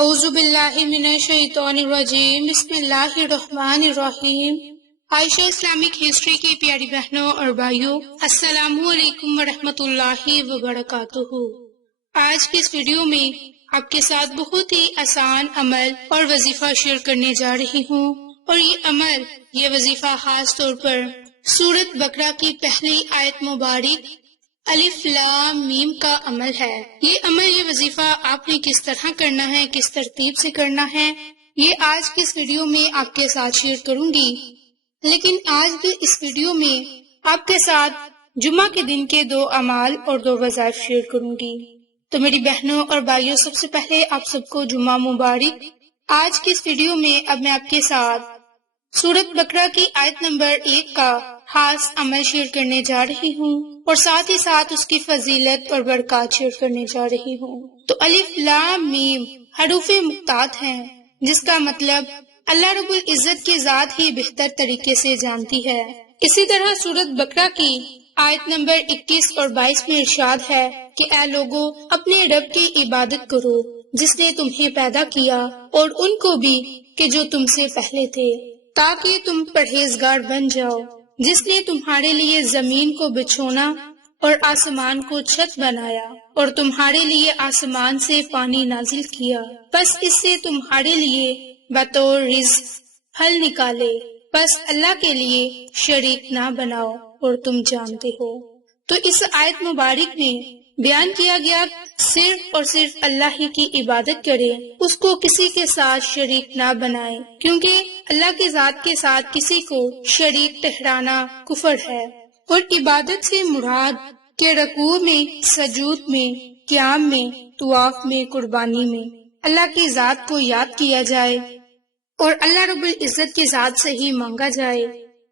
اعوذ باللہ من الشیطان الرجیم، بسم اللہ الرحمن الرحیم۔ عائشہ اسلامک ہسٹری کی پیاری بہنوں اور بھائیوں، السلام علیکم ورحمۃ اللہ وبرکاتہ۔ آج کی اس ویڈیو میں آپ کے ساتھ بہت ہی آسان عمل اور وظیفہ شیئر کرنے جا رہی ہوں، اور یہ وظیفہ خاص طور پر سورۃ بقرہ کی پہلی آیت مبارک الف لام میم کا عمل ہے۔ یہ وظیفہ آپ نے کس طرح کرنا ہے، کس ترتیب سے کرنا ہے، یہ آج کی اس ویڈیو میں آپ کے ساتھ شیئر کروں گی۔ لیکن آج کی اس ویڈیو میں آپ کے ساتھ جمعہ کے دن کے 2 اعمال اور 2 وظائف شیئر کروں گی۔ تو میری بہنوں اور بھائیوں، سب سے پہلے آپ سب کو جمعہ مبارک۔ آج کی اس ویڈیو میں اب میں آپ کے ساتھ سورۃ بقرہ کی آیت نمبر 1 کا خاص عمل شیئر کرنے جا رہی ہوں، اور ساتھ ہی ساتھ اس کی فضیلت اور برکات شیئر کرنے جا رہی ہوں۔ تو الف لام میم حروف مقطعات ہیں، جس کا مطلب اللہ رب العزت کی ذات ہی بہتر طریقے سے جانتی ہے۔ اسی طرح سورۃ بقرہ کی آیت نمبر 21 اور 22 میں ارشاد ہے کہ اے لوگو، اپنے رب کی عبادت کرو جس نے تمہیں پیدا کیا، اور ان کو بھی کہ جو تم سے پہلے تھے، تاکہ تم پرہیزگار بن جاؤ، جس نے تمہارے لیے زمین کو بچھونا اور آسمان کو چھت بنایا، اور تمہارے لیے آسمان سے پانی نازل کیا، پس اس سے تمہارے لیے بطور رزق پھل نکالے، پس اللہ کے لیے شریک نہ بناؤ، اور تم جانتے ہو۔ تو اس آیت مبارک میں بیان کیا گیا صرف اور صرف اللہ ہی کی عبادت کرے، اس کو کسی کے ساتھ شریک نہ بنائے، کیونکہ اللہ کی ذات کے ساتھ کسی کو شریک ٹھہرانا کفر ہے۔ اور عبادت سے مراد کہ رکوع میں، سجود میں، قیام میں، طواف میں، قربانی میں اللہ کی ذات کو یاد کیا جائے، اور اللہ رب العزت کی ذات سے ہی مانگا جائے۔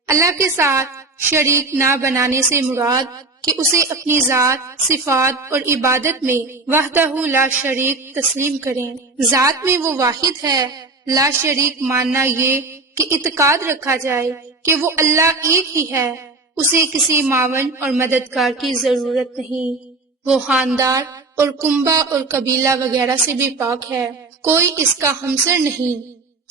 اللہ کے ساتھ شریک نہ بنانے سے مراد کہ اسے اپنی ذات، صفات اور عبادت میں وحدہ لا شریک تسلیم کریں۔ ذات میں وہ واحد ہے، لا شریک ماننا یہ کہ اعتقاد رکھا جائے کہ وہ اللہ ایک ہی ہے، اسے کسی معاون اور مددگار کی ضرورت نہیں، وہ خاندار اور کنبہ اور قبیلہ وغیرہ سے بھی پاک ہے، کوئی اس کا ہمسر نہیں۔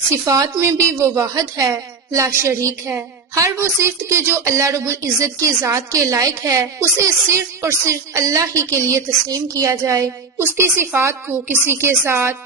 صفات میں بھی وہ واحد ہے، لا شریک ہے۔ ہر وہ صفت کے جو اللہ رب العزت کی ذات کے لائق ہے، اسے صرف اور صرف اللہ ہی کے لیے تسلیم کیا جائے، اس کی صفات کو کسی کے ساتھ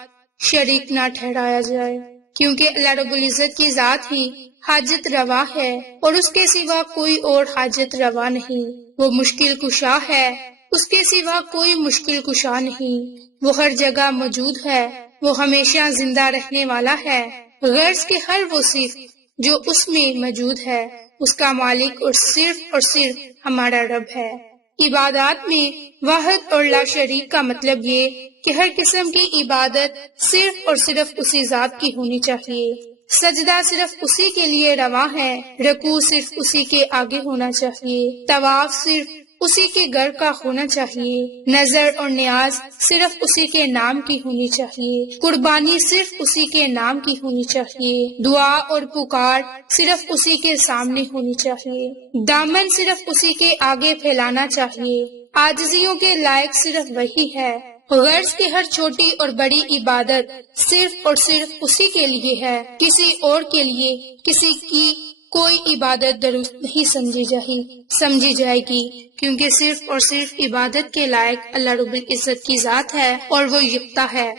شریک نہ ٹھہرایا جائے، کیونکہ اللہ رب العزت کی ذات ہی حاجت روا ہے، اور اس کے سوا کوئی اور حاجت روا نہیں۔ وہ مشکل کشا ہے، اس کے سوا کوئی مشکل کشا نہیں۔ وہ ہر جگہ موجود ہے، وہ ہمیشہ زندہ رہنے والا ہے۔ غرض کے ہر وہ صفت جو اس میں موجود ہے، اس کا مالک اور صرف ہمارا رب ہے۔ عبادات میں واحد اور لا شریک کا مطلب یہ کہ ہر قسم کی عبادت صرف اور صرف اسی ذات کی ہونی چاہیے، سجدہ صرف اسی کے لیے روا ہے، رکوع صرف اسی کے آگے ہونا چاہیے، طواف صرف اسی کے گھر کا ہونا چاہیے، نظر اور نیاز صرف اسی کے نام کی ہونی چاہیے، قربانی صرف اسی کے نام کی ہونی چاہیے، دعا اور پکار صرف اسی کے سامنے ہونی چاہیے، دامن صرف اسی کے آگے پھیلانا چاہیے، عاجزیوں کے لائق صرف وہی ہے۔ غرض کی ہر چھوٹی اور بڑی عبادت صرف اور صرف اسی کے لیے ہے، کسی اور کے لیے کسی کی کوئی عبادت درست نہیں سمجھی جائے گی، کیونکہ صرف اور صرف عبادت کے لائق اللہ رب العزت کی ذات ہے، اور وہ یکتا ہے۔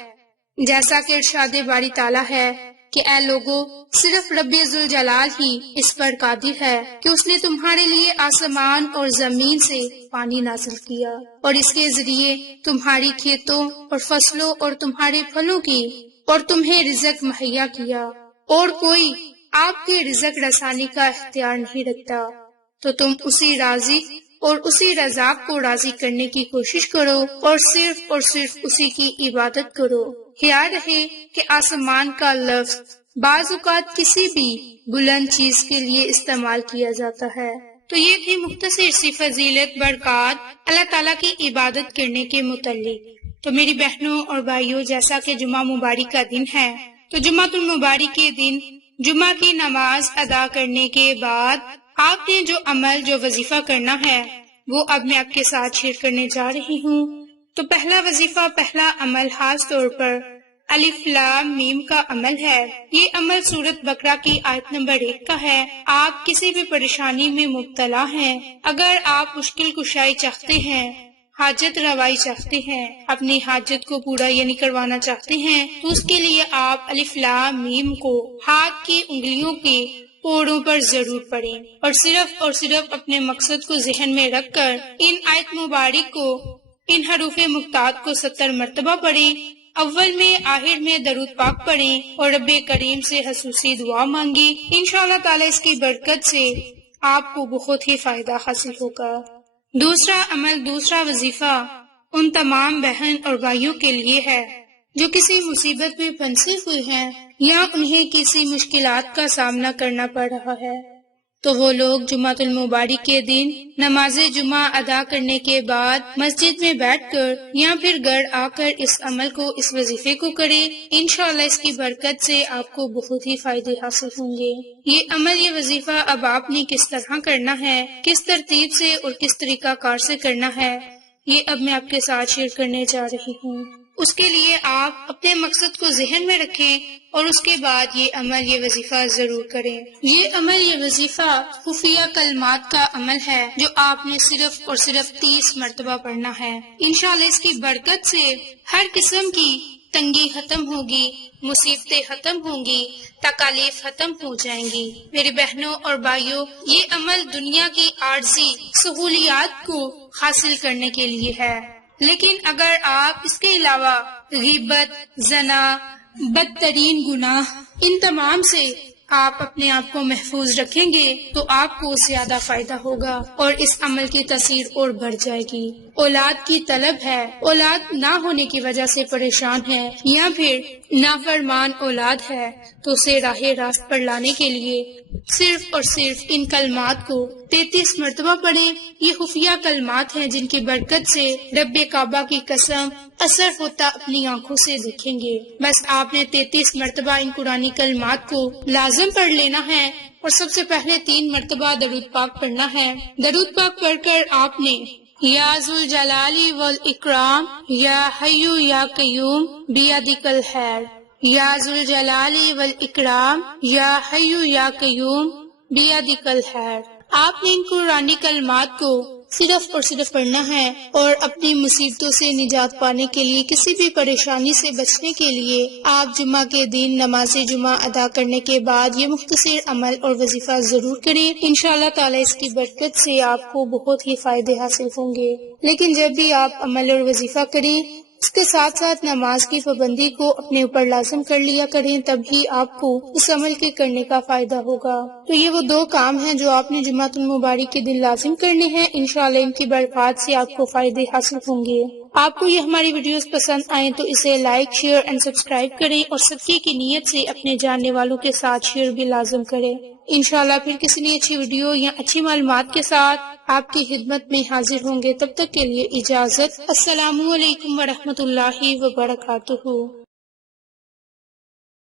جیسا کہ ارشاد باری تعالیٰ ہے کہ اے لوگو، صرف رب ذوالجلال ہی اس پر قادر ہے کہ اس نے تمہارے لیے آسمان اور زمین سے پانی نازل کیا، اور اس کے ذریعے تمہاری کھیتوں اور فصلوں اور تمہارے پھلوں کی اور تمہیں رزق مہیا کیا، اور کوئی آپ کے رزق رسانی کا اختیار نہیں رکھتا، تو تم اسی رازق اور اسی رزاق کو راضی کرنے کی کوشش کرو، اور صرف اسی کی عبادت کرو۔ یاد رہے کہ آسمان کا لفظ بعض اوقات کسی بھی بلند چیز کے لیے استعمال کیا جاتا ہے۔ تو یہ تھی مختصر سی فضیلت، برکات اللہ تعالیٰ کی عبادت کرنے کے متعلق۔ تو میری بہنوں اور بھائیوں، جیسا کہ جمعہ مبارک کا دن ہے، تو جمعۃ المبارک کے دن جمعہ کی نماز ادا کرنے کے بعد آپ نے جو وظیفہ کرنا ہے، وہ اب میں آپ کے ساتھ شیئر کرنے جا رہی ہوں۔ تو پہلا وظیفہ، پہلا عمل خاص طور پر الف لام میم کا عمل ہے۔ یہ عمل سورۃ بقرہ کی آیت نمبر 1 کا ہے۔ آپ کسی بھی پریشانی میں مبتلا ہیں، اگر آپ مشکل کشائی چاہتے ہیں، حاجت روائی چاہتے ہیں، اپنی حاجت کو پورا یعنی کروانا چاہتے ہیں، تو اس کے لیے آپ الف لام میم کو ہاتھ کی انگلیوں کے پوڑوں پر ضرور پڑھیں اور صرف اپنے مقصد کو ذہن میں رکھ کر ان آیت مبارک کو، ان حروف مقطعات کو 70 مرتبہ پڑھیں۔ اول میں آخر میں درود پاک پڑھیں اور رب کریم سے خصوصی دعا مانگیں۔ انشاءاللہ تعالی اس کی برکت سے آپ کو بہت ہی فائدہ حاصل ہوگا۔ دوسرا عمل، دوسرا وظیفہ ان تمام بہن اور بھائیوں کے لیے ہے جو کسی مصیبت میں پھنسے ہوئے ہیں یا انہیں کسی مشکلات کا سامنا کرنا پڑ رہا ہے، تو وہ لوگ جمعۃ المبارک کے دن نماز جمعہ ادا کرنے کے بعد مسجد میں بیٹھ کر یا پھر گھر آ کر اس عمل کو، اس وظیفے کو کریں۔ انشاءاللہ اس کی برکت سے آپ کو بہت ہی فائدے حاصل ہوں گے۔ یہ عمل، یہ وظیفہ اب آپ نے کس طرح کرنا ہے، کس ترتیب سے اور کس طریقہ کار سے کرنا ہے، یہ اب میں آپ کے ساتھ شیئر کرنے جا رہی ہوں۔ اس کے لیے آپ اپنے مقصد کو ذہن میں رکھیں اور اس کے بعد یہ عمل، یہ وظیفہ ضرور کریں۔ یہ عمل، یہ وظیفہ خفیہ کلمات کا عمل ہے جو آپ نے صرف 30 مرتبہ پڑھنا ہے۔ انشاءاللہ اس کی برکت سے ہر قسم کی تنگی ختم ہوگی، مصیبتیں ختم ہوں گی، تکالیف ختم ہو جائیں گی۔ میری بہنوں اور بھائیوں، یہ عمل دنیا کی عارضی سہولیات کو حاصل کرنے کے لیے ہے، لیکن اگر آپ اس کے علاوہ غیبت، زنا، بدترین گناہ، ان تمام سے آپ اپنے آپ کو محفوظ رکھیں گے تو آپ کو زیادہ فائدہ ہوگا اور اس عمل کی تاثیر اور بڑھ جائے گی۔ اولاد کی طلب ہے، اولاد نہ ہونے کی وجہ سے پریشان ہے یا پھر نافرمان اولاد ہے، تو اسے راہ راست پر لانے کے لیے صرف ان کلمات کو 33 مرتبہ پڑھیں۔ یہ خفیہ کلمات ہیں جن کی برکت سے رب کعبہ کی قسم اثر ہوتا اپنی آنکھوں سے دیکھیں گے۔ بس آپ نے 33 مرتبہ ان قرآنی کلمات کو لازم پڑھ لینا ہے اور سب سے پہلے 3 مرتبہ درود پاک پڑھنا ہے۔ درود پاک پڑھ کر آپ نے یا ذوالجلال والاکرام یا حی یا قیوم بیدک الخیر، یا ذوالجلال والاکرام یا حی یا قیوم بیدک الخیر۔ آپ نے ان قرآنی کلمات کو صرف پڑھنا ہے اور اپنی مصیبتوں سے نجات پانے کے لیے، کسی بھی پریشانی سے بچنے کے لیے آپ جمعہ کے دن نماز جمعہ ادا کرنے کے بعد یہ مختصر عمل اور وظیفہ ضرور کریں۔ انشاءاللہ تعالی اس کی برکت سے آپ کو بہت ہی فائدے حاصل ہوں گے۔ لیکن جب بھی آپ عمل اور وظیفہ کریں، اس کے ساتھ ساتھ نماز کی پابندی کو اپنے اوپر لازم کر لیا کریں، تب ہی آپ کو اس عمل کے کرنے کا فائدہ ہوگا۔ تو یہ وہ 2 کام ہیں جو آپ نے جمعۃ المبارک کے دن لازم کرنے ہیں۔ انشاءاللہ ان کی برکات سے آپ کو فائدے حاصل ہوں گے۔ آپ کو یہ ہماری ویڈیوز پسند آئیں تو اسے لائک، شیئر اینڈ سبسکرائب کریں اور صدقے کی نیت سے اپنے جاننے والوں کے ساتھ شیئر بھی لازم کریں۔ انشاءاللہ پھر کسی نئی اچھی ویڈیو یا اچھی معلومات کے ساتھ آپ کی خدمت میں حاضر ہوں گے۔ تب تک کے لیے اجازت۔ السلام علیکم ورحمۃ اللہ وبرکاتہ۔